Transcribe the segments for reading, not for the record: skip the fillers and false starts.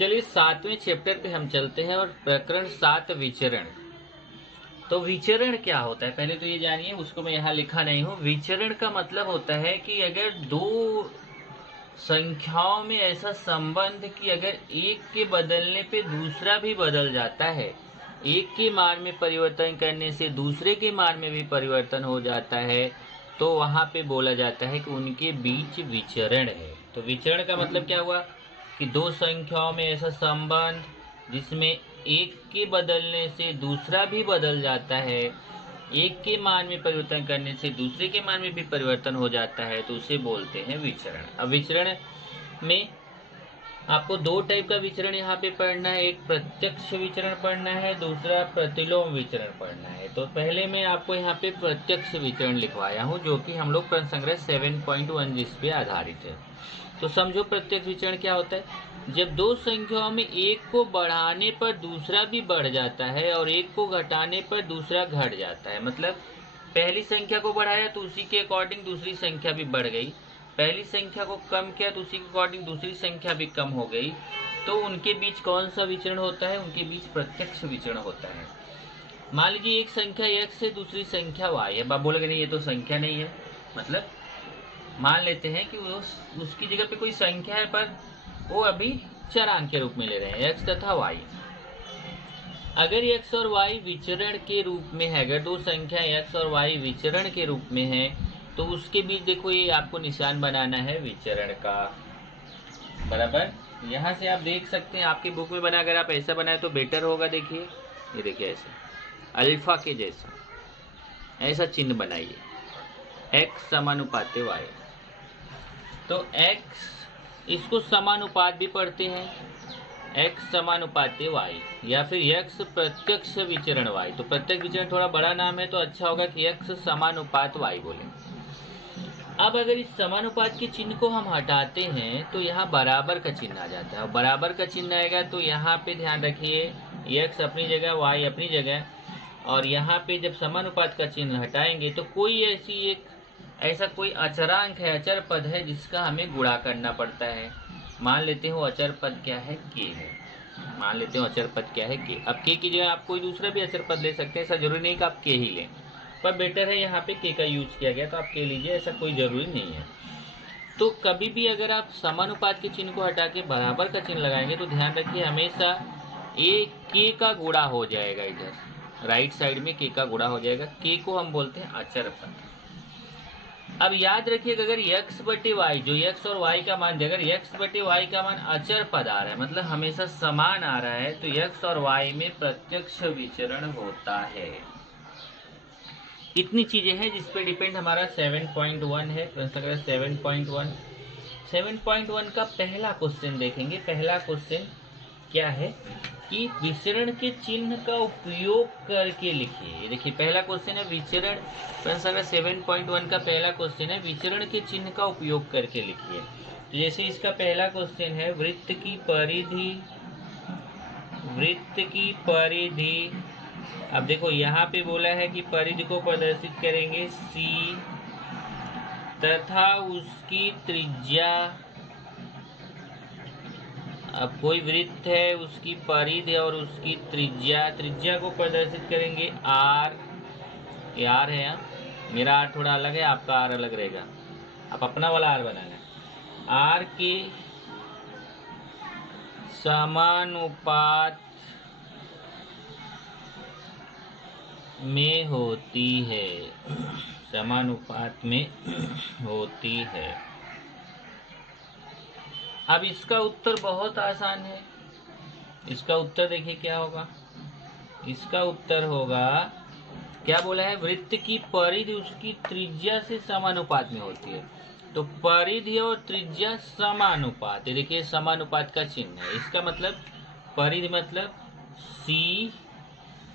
चलिए 7वें चैप्टर पे हम चलते हैं और प्रकरण 7 विचरण। तो विचरण क्या होता है पहले तो ये जानिए, उसको मैं यहाँ लिखा नहीं हूँ। विचरण का मतलब होता है कि अगर दो संख्याओं में ऐसा संबंध कि अगर एक के बदलने पे दूसरा भी बदल जाता है, एक के मान में परिवर्तन करने से दूसरे के मान में भी परिवर्तन हो जाता है, तो वहाँ पे बोला जाता है कि उनके बीच विचरण है। तो विचरण का मतलब क्या हुआ कि दो संख्याओं में ऐसा संबंध जिसमें एक के बदलने से दूसरा भी बदल जाता है, एक के मान में परिवर्तन करने से दूसरे के मान में भी परिवर्तन हो जाता है, तो उसे बोलते हैं विचरण। अब विचरण में आपको दो टाइप का विचरण यहाँ पे पढ़ना है, एक प्रत्यक्ष विचरण पढ़ना है, दूसरा प्रतिलोम विचरण पढ़ना है। तो पहले मैं आपको यहाँ पे प्रत्यक्ष विचरण लिखवाया हूँ, जो कि हम लोग प्रश्न संग्रह 7.1 जिस पे आधारित है। तो समझो प्रत्यक्ष विचरण क्या होता है। जब दो संख्याओं में एक को बढ़ाने पर दूसरा भी बढ़ जाता है और एक को घटाने पर दूसरा घट जाता है। मतलब पहली संख्या को बढ़ाया तो उसी के अकॉर्डिंग दूसरी संख्या भी बढ़ गई, पहली संख्या को कम किया तो उसी के अकॉर्डिंग दूसरी संख्या भी कम हो गई। तो उनके बीच कौन सा विचरण होता है? उनके बीच प्रत्यक्ष विचरण होता है। मान लीजिए एक संख्या x है, दूसरी संख्या y है। आप बोलेंगे नहीं ये तो संख्या नहीं है। मतलब मान लेते हैं कि उसकी जगह पे कोई संख्या है, पर वो अभी चरांक के रूप में ले रहे हैं, x तथा y। अगर x और y विचरण के रूप में है, अगर दो संख्या x और y विचरण के रूप में है, तो उसके बीच देखो ये आपको निशान बनाना है विचरण का, बराबर। यहाँ से आप देख सकते हैं आपकी बुक में बना, अगर आप ऐसा बनाए तो बेटर होगा। देखिए ये देखिए ऐसे अल्फा के जैसा ऐसा चिन्ह बनाइए, x समानुपाते y। तो x इसको समानुपात भी पढ़ते हैं, x समानुपाते y, या फिर x प्रत्यक्ष विचरण y। तो प्रत्यक्ष विचरण थोड़ा बड़ा नाम है तो अच्छा होगा कि x समानुपात y बोले। अब अगर इस समानुपात के चिन्ह को हम हटाते हैं तो यहाँ बराबर का चिन्ह आ जाता है, और बराबर का चिन्ह आएगा तो यहाँ पे ध्यान रखिए x अपनी जगह y अपनी जगह, और यहाँ पे जब समानुपात का चिन्ह हटाएंगे तो कोई ऐसा कोई अचरांक है, अचर पद है जिसका हमें गुणा करना पड़ता है। मान लेते हो अचर पद क्या है? k है। मान लेते हो अचर पद क्या है? k। अब k की जगह आप कोई दूसरा भी अचर पद ले सकते हैं, ऐसा जरूरी नहीं कि आप k ही लें, पर बेटर है यहाँ पे k का यूज किया गया तो आप k लीजिए, ऐसा कोई जरूरी नहीं है। तो कभी भी अगर आप समानुपात के चिन्ह को हटा के बराबर का चिन्ह लगाएंगे तो ध्यान रखिए हमेशा एक k का गुणा हो जाएगा, इधर राइट साइड में k का गुणा हो जाएगा। k को हम बोलते हैं अचर पद। अब याद रखिएगा अगर x बटे y, जो x और y का मान, अगर x बटे y का मान अचर पद आ रहा है, मतलब हमेशा समान आ रहा है, तो x और y में प्रत्यक्ष विचरण होता है। इतनी चीजें हैं जिस पे डिपेंड हमारा 7.1 है, प्रश्न संख्या 7.1। 7.1 का पहला क्वेश्चन देखेंगे। पहला क्वेश्चन क्या है कि विचरण के चिन्ह का उपयोग करके लिखिए। देखिए पहला क्वेश्चन है विचरण, प्रश्न संख्या 7.1 का पहला क्वेश्चन है विचरण के चिन्ह का उपयोग करके लिखिए। तो जैसे इसका पहला क्वेश्चन है वृत्त की परिधि। अब देखो यहाँ पे बोला है कि परिधि को प्रदर्शित करेंगे C तथा उसकी त्रिज्या। अब कोई वृत्त है, उसकी परिधि और उसकी त्रिज्या को प्रदर्शित करेंगे R। ये R है, यहाँ मेरा R थोड़ा अलग है, आपका R अलग रहेगा, आप अपना वाला R बनाना। R के समानुपात में होती है, समानुपात में होती है। अब इसका उत्तर बहुत आसान है। इसका उत्तर देखिए क्या होगा। इसका उत्तर होगा, क्या बोला है, वृत्त की परिधि उसकी त्रिज्या से समानुपात में होती है। तो परिधि और त्रिज्या समानुपात, ये देखिए समानुपात का चिन्ह है। इसका मतलब परिधि मतलब C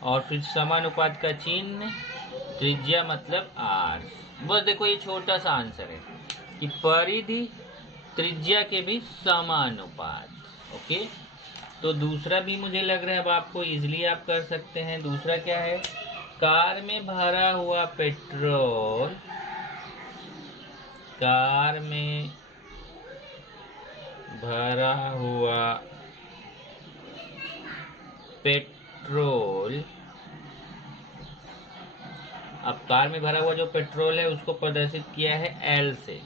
और फिर समानुपात का चिन्ह, त्रिज्या मतलब R। बस देखो ये छोटा सा आंसर है कि परिधि त्रिज्या के भी समानुपात। ओके, तो दूसरा भी मुझे लग रहा है अब आपको इजीली आप कर सकते हैं। दूसरा क्या है, कार में भरा हुआ पेट्रोल, कार में भरा हुआ पेट्रोल, अब कार में भरा हुआ जो पेट्रोल है उसको प्रदर्शित किया है L से,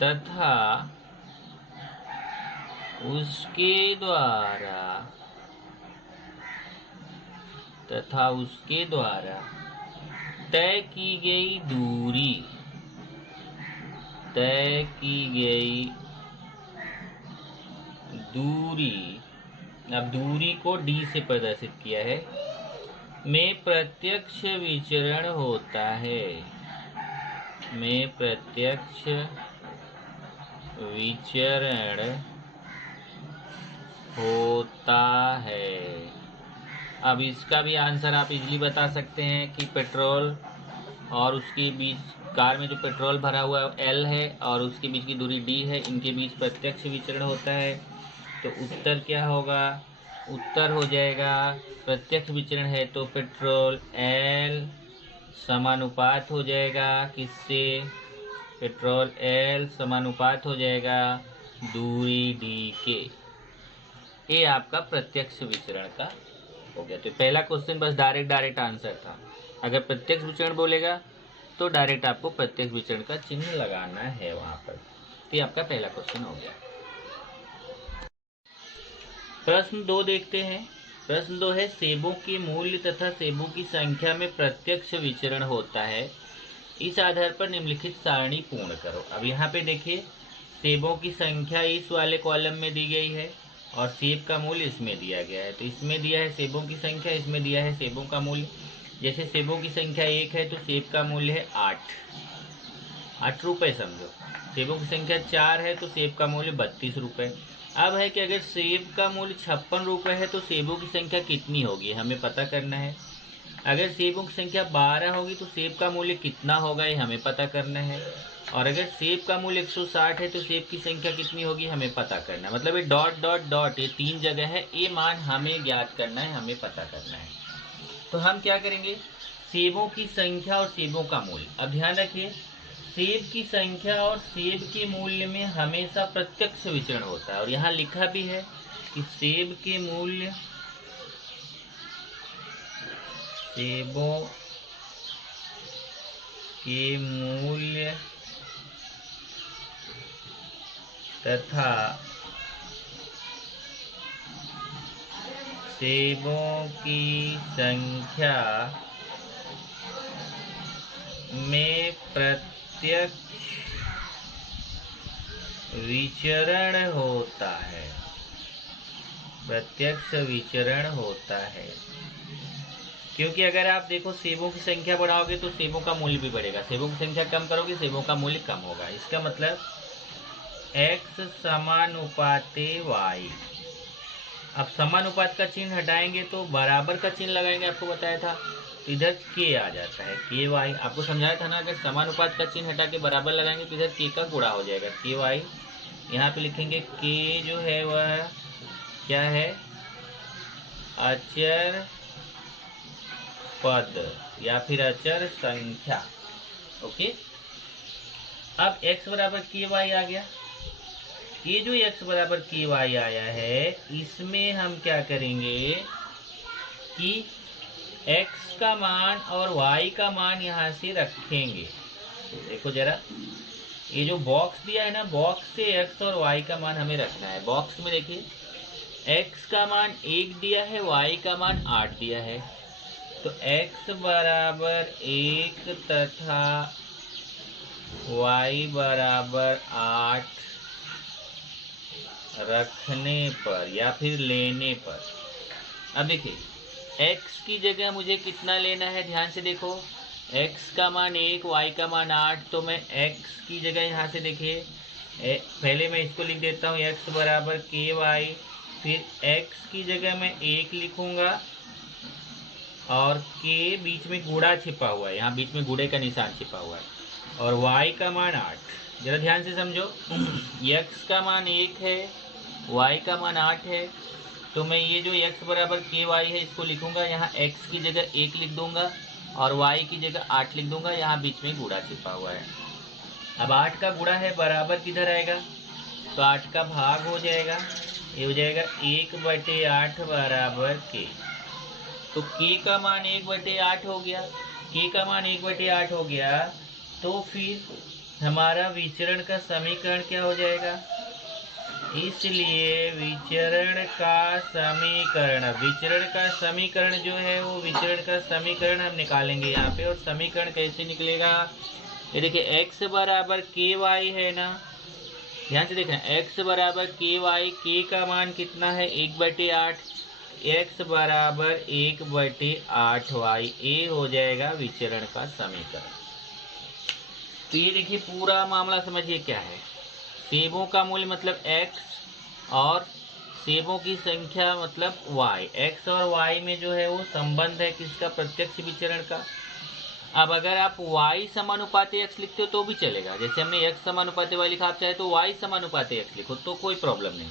तथा उसके द्वारा तय की गई दूरी, अब दूरी को D से प्रदर्शित किया है, में प्रत्यक्ष विचरण होता है। अब इसका भी आंसर आप इजीली बता सकते हैं कि पेट्रोल और उसके बीच, कार में जो पेट्रोल भरा हुआ L है और उसके बीच की दूरी D है, इनके बीच प्रत्यक्ष विचरण होता है। तो उत्तर क्या होगा? उत्तर हो जाएगा, प्रत्यक्ष विचरण है तो पेट्रोल L समानुपात हो जाएगा किससे? पेट्रोल L समानुपात हो जाएगा दूरी D के। ये आपका प्रत्यक्ष विचरण का हो गया। तो पहला क्वेश्चन बस डायरेक्ट आंसर था। अगर प्रत्यक्ष विचरण बोलेगा तो डायरेक्ट आपको प्रत्यक्ष विचरण का चिन्ह लगाना है वहां पर। तो ये आपका पहला क्वेश्चन हो गया। प्रश्न 2 देखते हैं। प्रश्न 2 है, सेबों के मूल्य तथा सेबों की संख्या में प्रत्यक्ष विचरण होता है, इस आधार पर निम्नलिखित सारणी पूर्ण करो। अब यहाँ पे देखिए, सेबों की संख्या इस वाले कॉलम में दी गई है और सेब का मूल्य इसमें दिया गया है। तो इसमें दिया है सेबों की संख्या, इसमें दिया है सेबों का मूल्य। जैसे सेबों की संख्या 1 है तो सेब का मूल्य है 8 रुपये समझो। सेबों की संख्या 4 है तो सेब का मूल्य 32 रुपये। अब है कि अगर सेब का मूल्य 56 रुपये है तो सेबों की संख्या कितनी होगी, हमें पता करना है। अगर सेबों की संख्या 12 होगी तो सेब का मूल्य कितना होगा, ये हमें पता करना है। और अगर सेब का मूल्य 160 है तो सेब की संख्या कितनी होगी, हमें पता करना है। मतलब ये डॉट डॉट डॉट, ये 3 जगह है, ये मान हमें ज्ञात करना है, हमें पता करना है। तो हम क्या करेंगे, सेबों की संख्या और सेबों का मूल्य। अब ध्यान रखिए, सेब की संख्या और सेब के मूल्य में हमेशा प्रत्यक्ष विचरण होता है। और यहाँ लिखा भी है कि सेब के मूल्य, सेबों के मूल्य तथा सेबों की संख्या में प्रत्यक्ष विचरण होता है, प्रत्यक्ष विचरण होता है। क्योंकि अगर आप देखो सेबों की संख्या बढ़ाओगे तो सेबों का मूल्य भी बढ़ेगा, सेबों की संख्या कम करोगे सेबों का मूल्य कम होगा। इसका मतलब x समानुपाते y। अब समानुपात का चिन्ह हटाएंगे तो बराबर का चिन्ह लगाएंगे, आपको बताया था, तो इधर k आ जाता है, ky। आपको समझाया था ना, अगर समानुपात का चिन्ह हटा के बराबर लगाएंगे तो इधर k का गुणा हो जाएगा, ky। यहाँ पे लिखेंगे k जो है वह क्या है, अचर पद या फिर अचर संख्या। ओके, अब x बराबर ky आ गया। ये जो x बराबर ky आया है, इसमें हम क्या करेंगे कि x का मान और y का मान यहाँ से रखेंगे। देखो जरा, ये जो बॉक्स दिया है ना, बॉक्स से x और y का मान हमें रखना है। बॉक्स में देखिए, x का मान 1 दिया है, y का मान 8 दिया है। तो x बराबर 1 तथा y बराबर 8 रखने पर या फिर लेने पर, अब देखिए x की जगह मुझे कितना लेना है, ध्यान से देखो, x का मान 1, y का मान 8। तो मैं x की जगह यहाँ से देखिए, पहले मैं इसको लिख देता हूँ, x बराबर ky, फिर x की जगह मैं 1 लिखूंगा और k बीच में गुणा छिपा हुआ है, यहाँ बीच में गुणे का निशान छिपा हुआ है, और y का मान 8। जरा ध्यान से समझो, x का मान 1 है, y का मान 8 है। तो मैं ये जो x बराबर ky है इसको लिखूंगा, यहाँ x की जगह 1 लिख दूंगा और y की जगह 8 लिख दूंगा, यहाँ बीच में गुणा छिपा हुआ है। अब 8 का गुणा है, बराबर किधर आएगा, तो 8 का भाग हो जाएगा, ये हो जाएगा 1/8 बराबर के। तो के का मान 1/8 हो गया, के का मान 1/8 हो गया, तो फिर हमारा विचरण का समीकरण क्या हो जाएगा? इसलिए विचरण का समीकरण जो है वो विचरण का समीकरण हम निकालेंगे यहाँ पे। और समीकरण कैसे निकलेगा? ये देखिए x बराबर के वाई है ना, ध्यान से देखना, x बराबर के वाई, के का मान कितना है? 1/8, x बराबर 1/8 वाई, ये हो जाएगा विचरण का समीकरण। तो ये देखिए पूरा मामला समझिए क्या है। सेबों का मूल्य मतलब x और सेबों की संख्या मतलब y। x और y में जो है वो संबंध है किसका? प्रत्यक्ष विचरण का। अब अगर आप y समानुपाती x लिखते हो तो भी चलेगा, जैसे हमने x समानुपाती y लिखा, आप चाहे तो y समानुपाती x लिखो तो कोई प्रॉब्लम नहीं।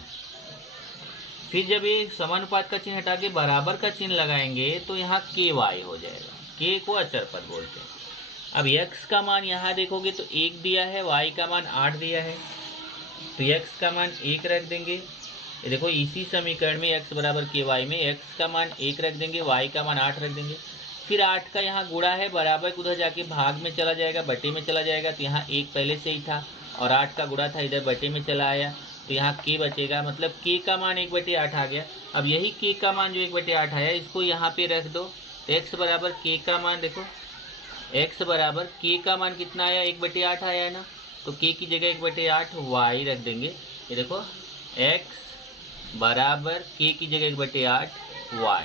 फिर जब ये समानुपात का चिन्ह हटा के बराबर का चिन्ह लगाएंगे तो यहाँ ky हो जाएगा। k को अचर पद बोलते हैं। अब x का मान यहाँ देखोगे तो 1 दिया है, y का मान 8 दिया है, तो x का मान 1 रख देंगे। ये देखो इसी समीकरण में x बराबर के वाई में x का मान 1 रख देंगे, y का मान 8 रख देंगे। फिर 8 का यहाँ गुणा है, बराबर उधर जाके भाग में चला जाएगा, बटे में चला जाएगा, तो यहाँ 1 पहले से ही था और 8 का गुणा था, इधर बटे में चला आया, तो यहाँ k बचेगा, मतलब k का मान 1/8 आ गया। अब यही k का मान जो 1/8 आया इसको यहाँ पे रख दो, तो x बराबर k का मान देखो, x बराबर k का मान कितना आया? 1/8 आया है ना, तो k की जगह 1/8 y रख देंगे। ये देखो x बराबर k की जगह 1/8 y,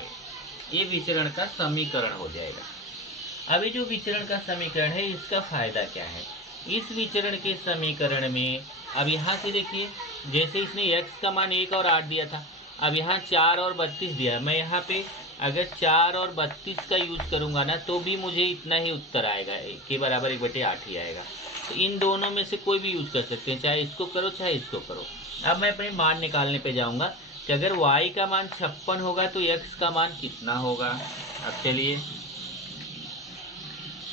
ये विचरण का समीकरण हो जाएगा। अभी जो विचरण का समीकरण है इसका फायदा क्या है? इस विचरण के समीकरण में अब यहाँ से देखिए, जैसे इसने x का मान 1 और 8 दिया था, अब यहाँ 4 और 32 दिया, मैं यहाँ पे अगर 4 और 32 का यूज करूँगा ना तो भी मुझे इतना ही उत्तर आएगा, के बराबर 1/8 ही आएगा। तो इन दोनों में से कोई भी यूज कर सकते हैं, चाहे इसको करो चाहे इसको करो। अब मैं अपने मान निकालने पे जाऊँगा कि अगर y का मान 56 होगा तो x का मान कितना होगा। अब चलिए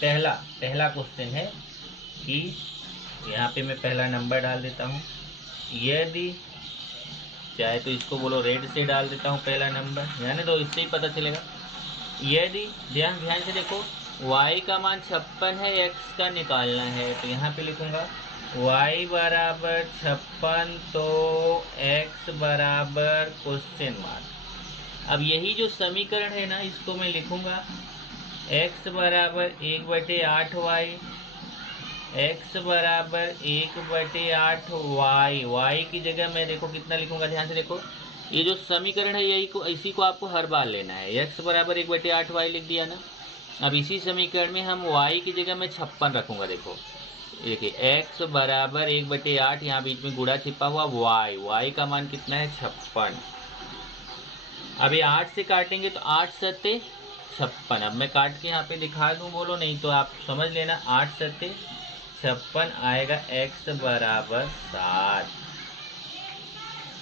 पहला क्वेश्चन है कि यहाँ पे मैं पहला नंबर डाल देता हूँ, यदि चाहे तो इसको बोलो रेड से डाल देता हूँ पहला नंबर, यानी तो इससे ही पता चलेगा। यदि ध्यान से देखो y का मान 56 है, x का निकालना है, तो यहाँ पे लिखूंगा y बराबर 56 तो x बराबर क्वेश्चन मार्क। अब यही जो समीकरण है ना इसको मैं लिखूंगा x बराबर 1/8 y, x बराबर 1/8 y की जगह मैं देखो कितना लिखूंगा, ध्यान से देखो, ये जो समीकरण है यही को इसी को आपको हर बार लेना है। x बराबर 1/8 y लिख दिया ना, अब इसी समीकरण में हम y की जगह मैं 56 रखूंगा। देखो देखिए x बराबर 1/8, यहाँ बीच में गुणा छिपा हुआ y का मान कितना है? 56। अब ये 8 से काटेंगे तो 8 सत्ते 56। अब मैं काट के यहाँ पे दिखा दूँ, बोलो नहीं तो आप समझ लेना, 8 सत्ते 56 आएगा, x बराबर 7।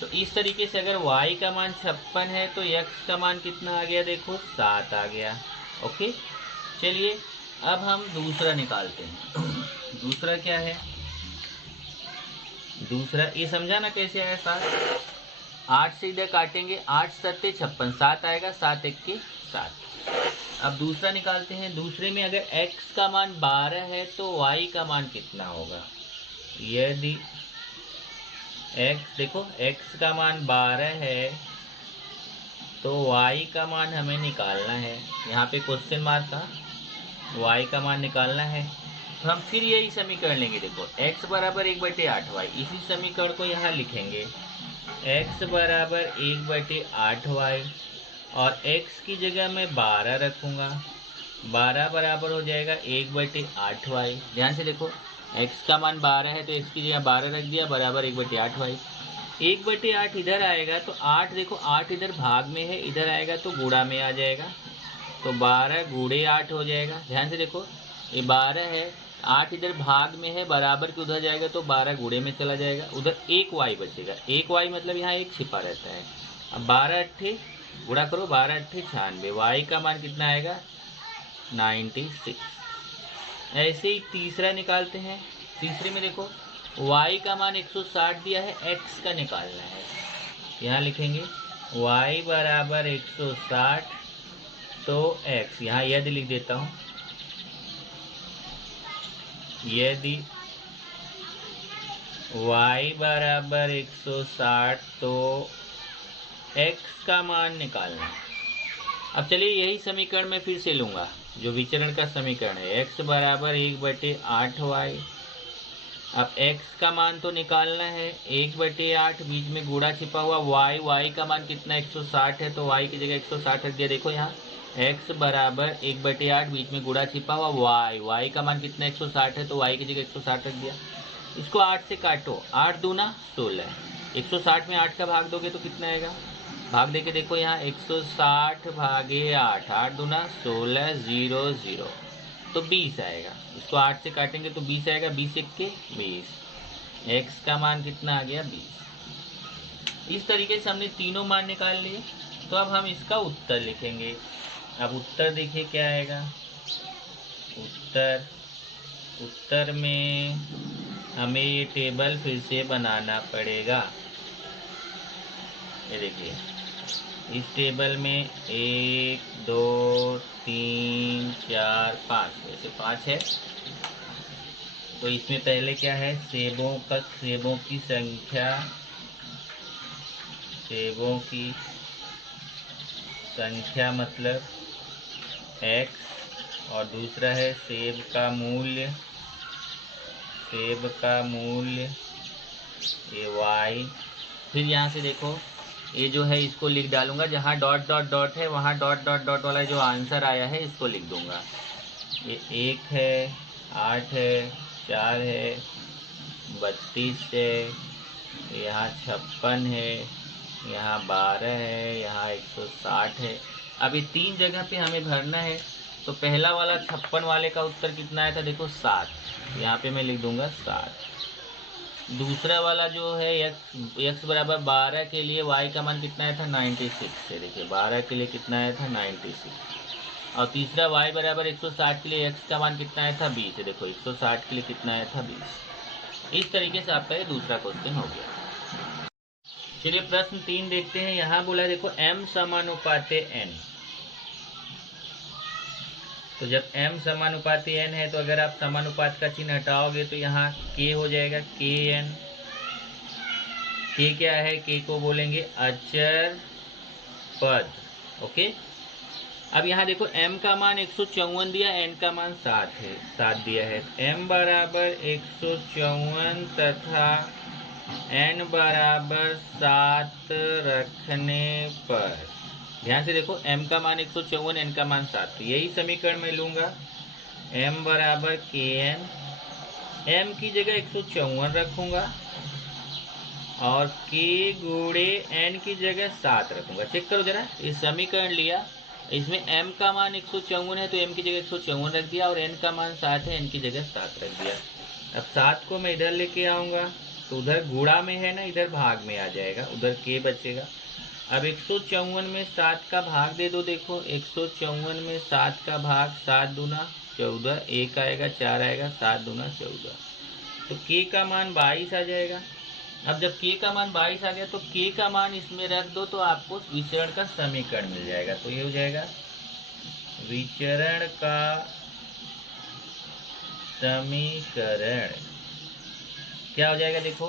तो इस तरीके से अगर y का मान 56 है तो x का मान कितना आ गया? देखो 7 आ गया। ओके, चलिए अब हम दूसरा निकालते हैं। दूसरा क्या है? दूसरा ये समझा ना कैसे आया? 7, 8 से इधर काटेंगे, 8 सत्ते 56, 7 आएगा, 7 1 के 7। अब दूसरा निकालते हैं। दूसरे में अगर x का मान 12 है तो y का मान कितना होगा? यदि x देखो x का मान 12 है तो y का मान हमें निकालना है। यहाँ पे क्वेश्चन मार्क था, y का मान निकालना है, तो हम फिर यही समीकरण लेंगे। देखो x बराबर 1/8 y, इसी समीकरण को यहाँ लिखेंगे, x बराबर 1/8 y और x की जगह मैं 12 रखूँगा, 12 बराबर हो जाएगा 1/8 y। ध्यान से देखो x का मान 12 है तो x की जगह 12 रख दिया, बराबर 1/8 y। 1/8 इधर आएगा तो 8 देखो 8 इधर भाग में है, इधर आएगा तो गुणा में आ जाएगा, तो 12 गुणे 8 हो जाएगा। ध्यान से देखो ये 12 है, 8 इधर भाग में है, बराबर के उधर जाएगा तो 12 गुणे में चला जाएगा, उधर 1 y बचेगा। 1 y मतलब यहाँ 1 छिपा रहता है। अब 12 अट्ठे गुणा करो, 12 अट्ठे 96, y का मान कितना आएगा? 96। ऐसे ही तीसरा निकालते हैं। तीसरे में देखो y का मान 160 दिया है, x का निकालना है। यहाँ लिखेंगे y बराबर 160, तो x, यहाँ यदि लिख देता हूँ, यदि y बराबर 160 तो x का मान निकालना है। अब चलिए यही समीकरण में फिर से लूँगा, जो विचरण का समीकरण है, x बराबर 1/8y। अब x का मान तो निकालना है, 1/8, बीच में गुणा छिपा हुआ y का मान कितना 160 है, तो y की जगह 160 रख दिया। देखो यहाँ x बराबर 1/8, बीच में गुणा छिपा हुआ y का मान कितना 160 है, तो y की जगह 160 रख दिया। इसको 8 से काटो, 8 दूना 16, 160 में 8 का भाग दोगे तो कितना आएगा, भाग देके देखो यहाँ 160 भागे 8, 8 दूना 16, 0 0, तो 20 आएगा। इसको 8 से काटेंगे तो 20 आएगा, 20 एक्के 20, x का मान कितना आ गया 20। इस तरीके से हमने तीनों मान निकाल लिए। तो अब हम इसका उत्तर लिखेंगे। अब उत्तर देखिए क्या आएगा, उत्तर में हमें ये टेबल फिर से बनाना पड़ेगा। ये देखिए, इस टेबल में 1 2 3 4 5, वैसे 5 है, तो इसमें पहले क्या है, सेबों की संख्या मतलब x, और दूसरा है सेब का मूल्य ये y। फिर यहाँ से देखो, ये जो है इसको लिख डालूंगा, जहाँ डॉट डॉट डॉट है वहाँ डॉट डॉट डॉट वाला जो आंसर आया है इसको लिख दूंगा। ये 1 है, 8 है, 4 है, 32 है, यहाँ 56 है, यहाँ 12 है, यहाँ 160 है। अब ये 3 जगह पे हमें भरना है। तो पहला वाला 56 वाले का उत्तर कितना आया था, देखो 7, यहाँ पे मैं लिख दूंगा 7। दूसरा वाला जो है x बराबर 12 के लिए y का मान कितना आया था 96 है। देखिए 12 के लिए कितना आया था 96। और तीसरा y बराबर 160 के लिए x का मान कितना आया था 20 है। देखो 160 के लिए कितना आया था 20। इस तरीके से आपका ये दूसरा क्वेश्चन हो गया। चलिए प्रश्न 3 देखते हैं। यहाँ बोला है देखो m समानुपाते n। तो जब m समानुपाती n है तो अगर आप समानुपात का चिन्ह हटाओगे तो यहाँ k हो जाएगा, kn। k क्या है, k को बोलेंगे अचर पद। ओके। अब यहाँ देखो m का मान 154 दिया, n का मान 7 है, 7 दिया है। m बराबर 154 तथा n बराबर 7 रखने पर, ध्यान से देखो m का मान 154, n का मान 7, तो यही समीकरण में लूंगा। m बराबर kn, m की जगह 154 रखूंगा और k गुणे n की जगह 7 रखूंगा। चेक करो जरा, ये समीकरण लिया, इसमें m का मान 154 है तो m की जगह 154 रख दिया, और n का मान 7 है, n की जगह 7 रख दिया। अब 7 को मैं इधर लेके आऊंगा तो उधर गुणा में है ना, इधर भाग में आ जाएगा, उधर k बचेगा। अब 154 में 7 का भाग दे दो। देखो 154 में 7 का भाग, 7 दूना 14, 1 आएगा, 4 आएगा, 7 दूना 14, तो k का मान 22 आ जाएगा। अब जब k का मान 22 आ गया तो k का मान इसमें रख दो तो आपको विचरण का समीकरण मिल जाएगा। तो ये हो जाएगा विचरण का समीकरण क्या हो जाएगा, देखो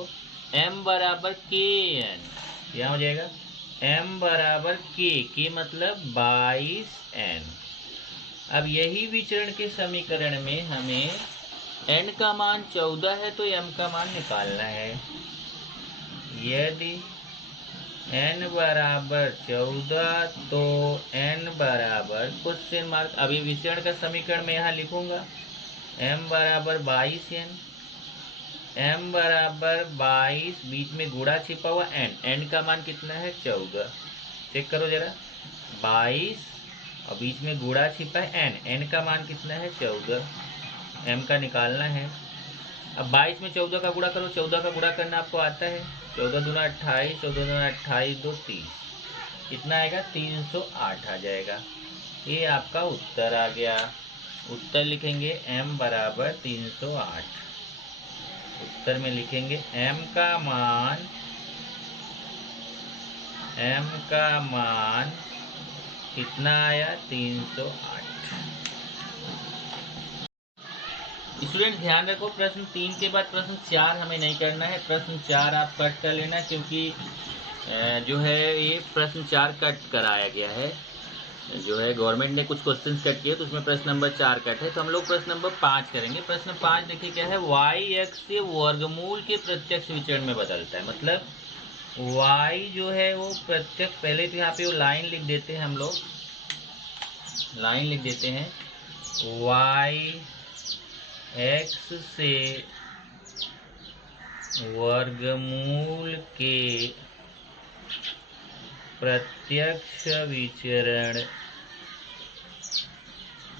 m बराबर kn, क्या हो जाएगा m बराबर k मतलब 22n। अब यही विचरण के समीकरण में हमें n का मान 14 है तो m का मान निकालना है। यदि n बराबर 14 तो n बराबर क्वेश्चन मार्क। अभी विचरण का समीकरण में यहाँ लिखूंगा m बराबर 22n, m बराबर 22, बीच में गुणा छिपा हुआ n का मान कितना है 14। चेक करो जरा, 22 और बीच में गुणा छिपा है n का मान कितना है 14, m का निकालना है। अब 22 में 14 का गुणा करो, 14 का गुणा करना आपको आता है, 14 दूना 28, 14 दूना 28, 2 30, कितना आएगा 308 आ जाएगा। ये आपका उत्तर आ गया। उत्तर लिखेंगे m बराबर 308। उत्तर में लिखेंगे m का मान कितना आया, 308। स्टूडेंट ध्यान रखो, प्रश्न 3 के बाद प्रश्न 4 हमें नहीं करना है। प्रश्न 4 आप कट कर लेना, क्योंकि जो है ये प्रश्न 4 कट कराया गया है। जो है गवर्नमेंट ने कुछ क्वेश्चंस कट किए तो उसमें प्रश्न नंबर 4 कट है, तो हम लोग प्रश्न नंबर 5 करेंगे। प्रश्न 5 देखिए क्या है, y x से वर्गमूल के प्रत्यक्ष विचरण में बदलता है। मतलब y जो है वो प्रत्यक्ष, पहले तो यहाँ पे वो लाइन लिख देते हैं, हम लोग लाइन लिख देते हैं, y x से वर्गमूल के प्रत्यक्ष विचरण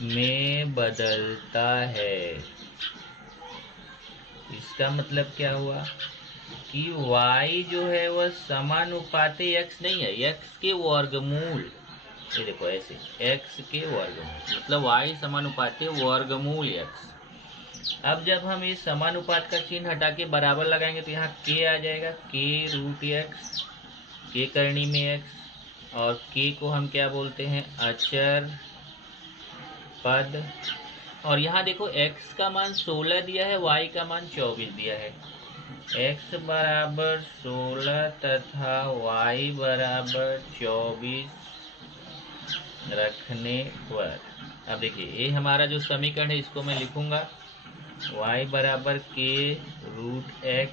में बदलता है। इसका मतलब क्या हुआ कि y जो है वह समानुपाती x नहीं है, x के वर्गमूल, ये देखो ऐसे x के वर्गमूल, मतलब y समानुपाती वर्गमूल x। अब जब हम इस समानुपात का चिन्ह हटा के बराबर लगाएंगे तो यहाँ k आ जाएगा, k रूट x, k करनी में x, और k को हम क्या बोलते हैं, अचर पद। और यहाँ देखो x का मान 16 दिया है, y का मान 24 दिया है। x बराबर 16 तथा y बराबर 24 रखने पर, अब देखिए ये हमारा जो समीकरण है इसको मैं लिखूंगा, y बराबर k रूट x।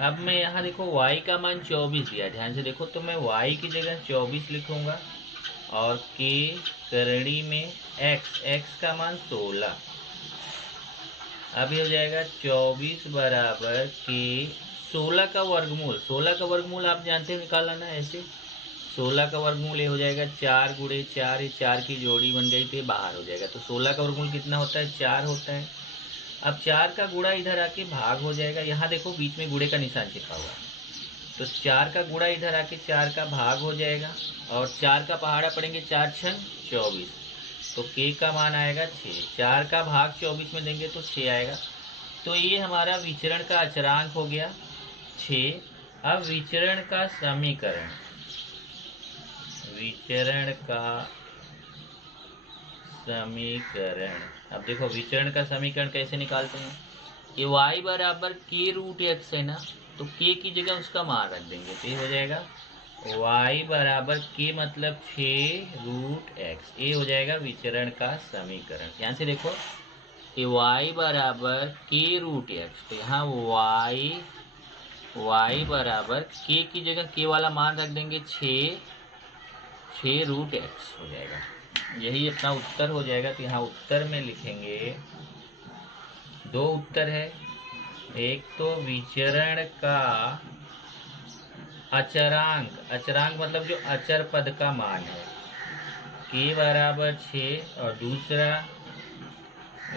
अब मैं यहाँ देखो y का मान 24 दिया, ध्यान से देखो, तो मैं y की जगह 24 लिखूंगा और k करणी में x का मान 16। अब ये हो जाएगा 24 बराबर k, 16 का वर्गमूल, 16 का वर्गमूल आप जानते हैं निकालना ना, ऐसे 16 का वर्गमूल ये हो जाएगा 4 गुणे 4, ये 4 की जोड़ी बन गई, तो बाहर हो जाएगा। तो 16 का वर्गमूल कितना होता है, 4 होता है। अब 4 का गुणा इधर आके भाग हो जाएगा, यहाँ देखो बीच में गुणे का निशान छिपा हुआ, तो 4 का गुणा इधर आके 4 का भाग हो जाएगा, और 4 का पहाड़ा पड़ेंगे, 4 छंग 24, तो k का मान आएगा 6। 4 का भाग 24 में देंगे तो 6 आएगा। तो ये हमारा विचरण का अचरांक हो गया 6। अब विचरण का समीकरण, विचरण का समीकरण, अब देखो विचरण का समीकरण कैसे निकालते हैं, ये y बराबर k रूट x है ना, तो k की जगह उसका मान रख देंगे, तो ये हो जाएगा y बराबर k मतलब 6 रूट x, ये हो जाएगा विचरण का समीकरण। ध्यान से देखो, ये y बराबर k रूट x, तो यहाँ y बराबर k की जगह k वाला मान रख देंगे 6 रूट x हो जाएगा, यही अपना उत्तर हो जाएगा। तो यहाँ उत्तर में लिखेंगे, दो उत्तर है, एक तो विचरण का अचरांक, अचरांक मतलब जो अचर पद का मान है, k बराबर 6, और दूसरा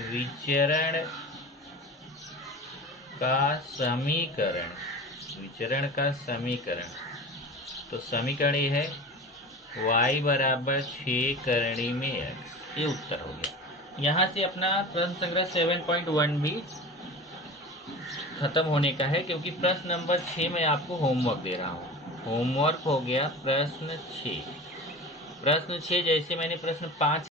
विचरण का समीकरण, विचरण का समीकरण, तो समीकरण ये है y बराबर 6 करणी में x, ये उत्तर हो गया। यहाँ से अपना प्रश्न संग्रह 7.1 भी खत्म होने का है, क्योंकि प्रश्न नंबर 6 में आपको होमवर्क दे रहा हूँ। होमवर्क हो गया प्रश्न 6। प्रश्न 6 जैसे मैंने प्रश्न 5